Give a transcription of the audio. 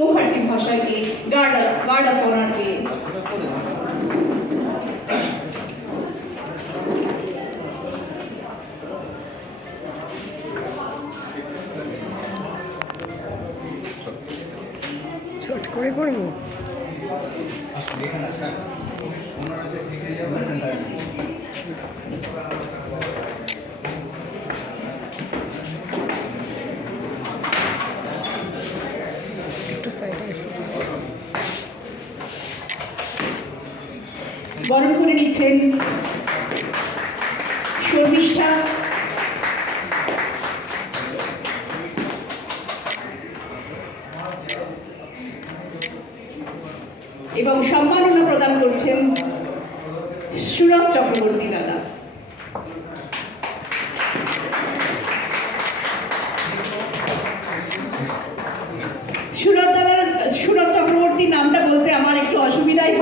মুখার্জি ভাষাকে guard of honour দিয়ে ছোট করে করবো। একটু সাইডে এসে বরণ করে নিচ্ছেন শর্মিষ্ঠা এবং সম্মাননা প্রদান করছেন সুরত চক্রবর্তী দাদা। সুরত চক্রবর্তী নামটা বলতে আমার একটু অসুবিধাই হয়।